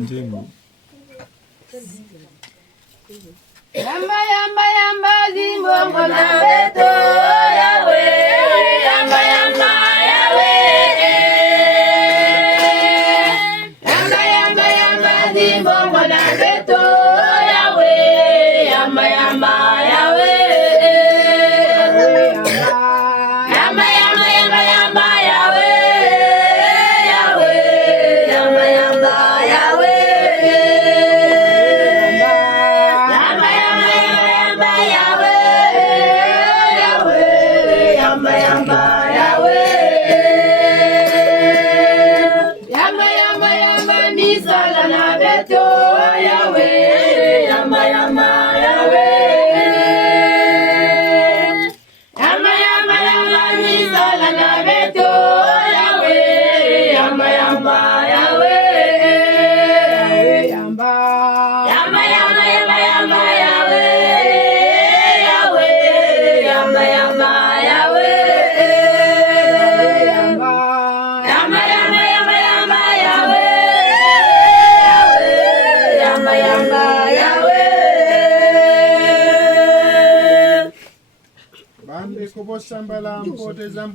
Ndimu. Yamba yamba yamba zimbongo na beto yawe yamba yamba yawe yamba yamba yamba zimbongo na beto yawe yamba yamba yawe yamba yamba yamba yamba yawe yawe yamba yamba yawe misala na beto yawe yamba yamba yawe yamba yamba yamba misala na beto yawe yamba yamba yawe yamba yamba yamba yamba yamba yawe yawe yamba yamba yawe yamba yamba yamba yamba yamba yawe yamba yamba yawe Bande kubo shamba la mpote zamba